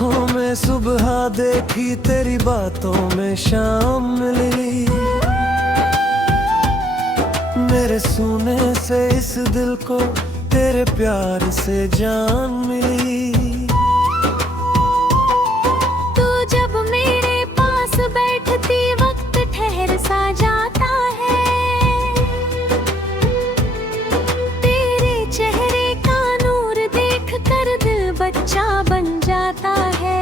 आँखों में सुबह देखी, तेरी बातों में शाम मिली। मेरे सोने से इस दिल को तेरे प्यार से जान मिली। तू जब मेरे पास बैठती वक्त ठहर सा जाता है। तेरे चेहरे का नूर देख कर दिल बच्चा बन जाता है।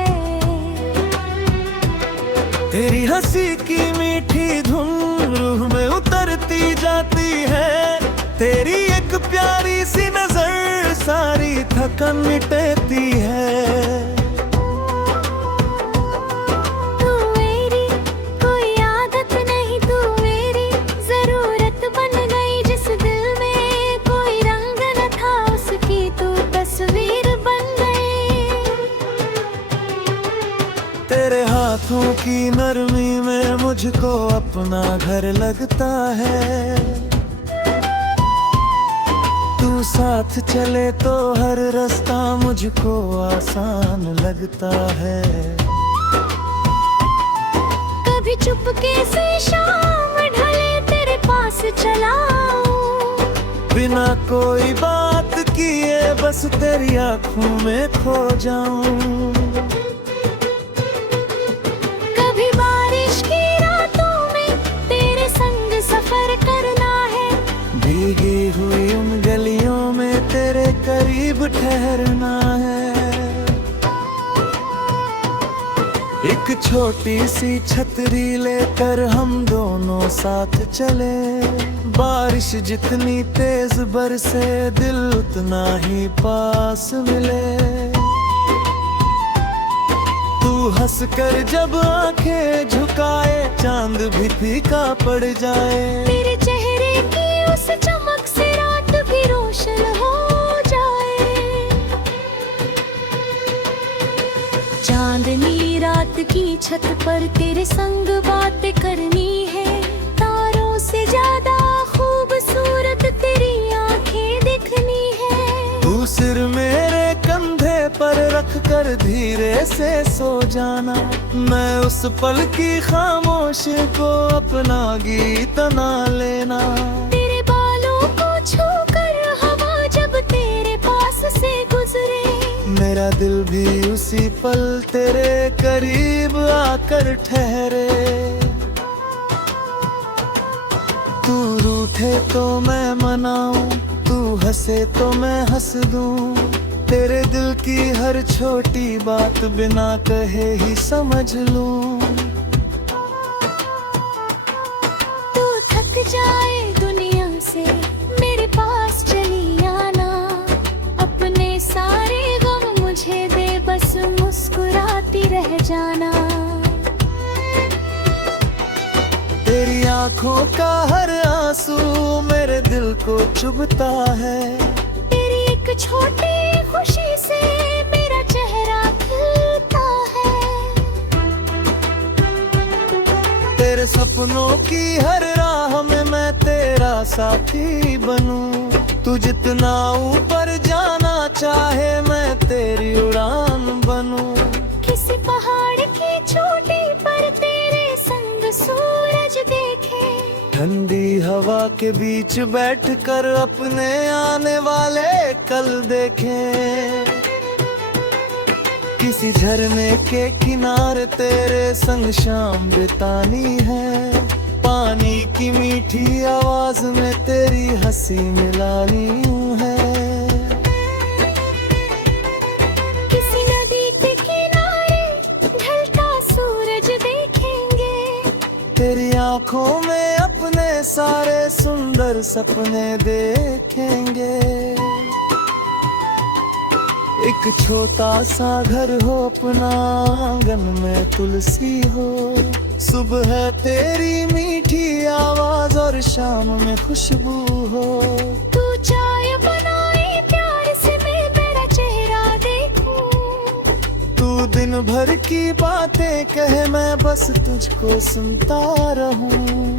तेरी हंसी की मीठी धुन रूह में उतरती जाती है। तेरी एक प्यारी सी नजर सारी थकन मिटाती है। तू मेरी कोई आदत नहीं, तू मेरी जरूरत बन गई। जिस दिल में कोई रंग न था उसकी तू तस्वीर बन गई। तेरे हाथों की नरमी में मुझको अपना घर लगता है। तू साथ चले तो हर रास्ता मुझको आसान लगता है। कभी चुपके से शाम ढले तेरे पास चला आऊं। बिना कोई बात किए बस तेरी आँखों में खो जाऊं। कभी बारिश की रातों में तेरे संग सफर करना है। भीगी हुई उन गलियों में तेरे करीब ठहरना है। एक छोटी सी छतरी लेकर हम दोनों साथ चले। बारिश जितनी तेज बरसे दिल उतना ही पास मिले। तू हंसकर जब आंखें झुकाए चांद भी फीका पड़ जाए। तेरे चेहरे की उस चमक से रात भी रोशन हो जाए। चांदनी रात की छत पर तेरे संग बातें करनी है। तारों से ज्यादा खूबसूरत तेरी आंखें दिखनी है। तू सिर मेरे कंधे पर रख कर धीरे से सो जाना। मैं उस पल की खामोशी को अपना गीत ना लेना। तेरे बालों को छूकर हवा जब तेरे पास से गुजरे। मेरा दिल भी उसी पल तेरे करीब आकर ठहरे। तू रूठे तो मैं मनाऊं, तू हंसे तो मैं हंस दूं। तेरे दिल की हर छोटी बात बिना कहे ही समझ लूं। तू थक जाए दुनिया से मेरे पास चली आना। अपने सारे गम मुझे दे बस मुस्कुराती रह जाना। तेरी आंखों का हर आंसू मेरे दिल को चुभता है। तेरी एक छोटी खुशी से मेरा चेहरा खिलता है। तेरे सपनों की हर राह में मैं तेरा साथी बनूं। तू जितना ऊपर जाना चाहे मैं तेरी उड़ान बनूं। किसी पहाड़ की चोटी पर तेरे संग सूरज देखे। ठंडी हवा के बीच बैठकर अपने आने वाले कल देखें। किसी झरने के किनारे तेरे संग शाम बितानी है। पानी की मीठी आवाज में तेरी हंसी मिलानी है। किसी नदी के किनारे ढलता सूरज देखेंगे। तेरी आंखों में अपने सारे सुंदर सपने देखेंगे। एक छोटा सा घर हो अपना, आंगन में तुलसी हो। सुबह तेरी मीठी आवाज और शाम में खुशबू हो। तू चाय बनाए प्यार से मैं तेरा चेहरा देखूं। तू दिन भर की बातें कहे मैं बस तुझको सुनता रहूं।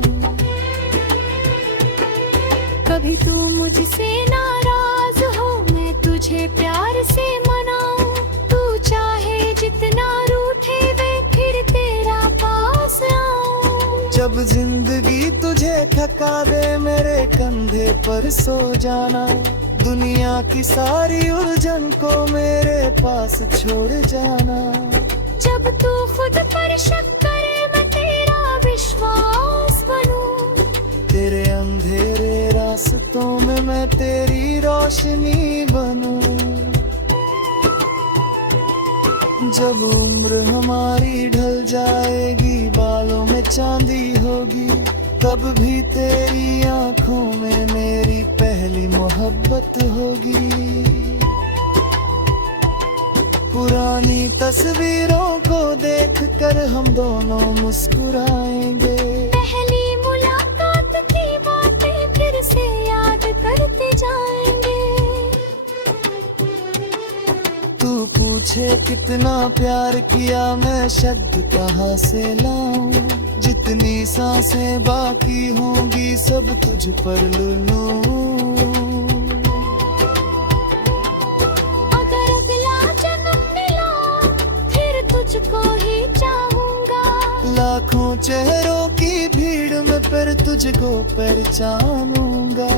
कभी तू मुझसे नाराज हो मैं तुझे प्यार से मनाऊं। तू चाहे जितना जब जिंदगी तुझे थका दे मेरे कंधे पर सो जाना, दुनिया की सारी उलझन को मेरे पास छोड़ जाना। जब तू खुद पर शक करे मैं तेरा विश्वास बनूं, तेरे अंधेरे रास्तों में मैं तेरी रोशनी बनूं। जब उम्र हमारी ढल जाएगी, बालों में चांदी होगी, तब भी तेरी आंखों में मेरी पहली मोहब्बत होगी। पुरानी तस्वीरों को देखकर हम दोनों मुस्कुराएंगे। पहली मुलाकात की बातें फिर से याद करते जाएंगे। तू पूछे कितना प्यार किया, मैं शब्द कहाँ से लाऊं। जितनी सांसें बाकी होंगी सब तुझ पर लूं। अगर अगला जन्म मिला फिर तुझको ही चाहूंगा। लाखों चेहरों की भीड़ में फिर तुझको पहचानूंगा।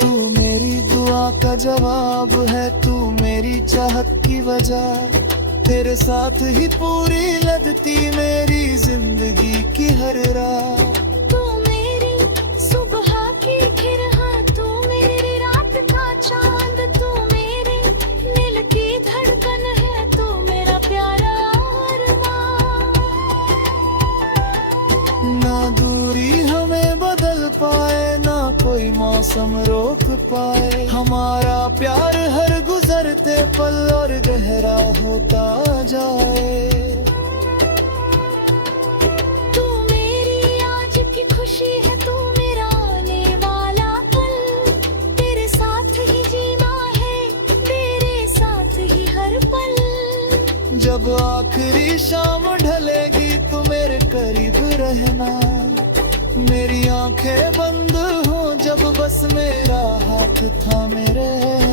तू मेरी दुआ का जवाब है, तू मेरी चाहत की वजह। तेरे साथ ही पूरी लगती मेरी जिंदगी की हर रात। तू मेरी सुबह की किरण, तू मेरी रात का चांद, तू मेरे दिल की धड़कन है, तू मेरा प्यारा अरमान। ना दूरी हमें बदल पाए, ना कोई मौसम रोक पाए। हमारा प्यार हर गुजरते पल और गहरा होता जाए। तू मेरी आज की खुशी है, तू मेरा आने वाला कल। तेरे साथ ही जीना है, तेरे साथ ही हर पल। जब आखिरी शाम ढलेगी तू मेरे करीब रहना। मेरी आंखें बंद हो जब बस मेरा हाथ थामे रहना।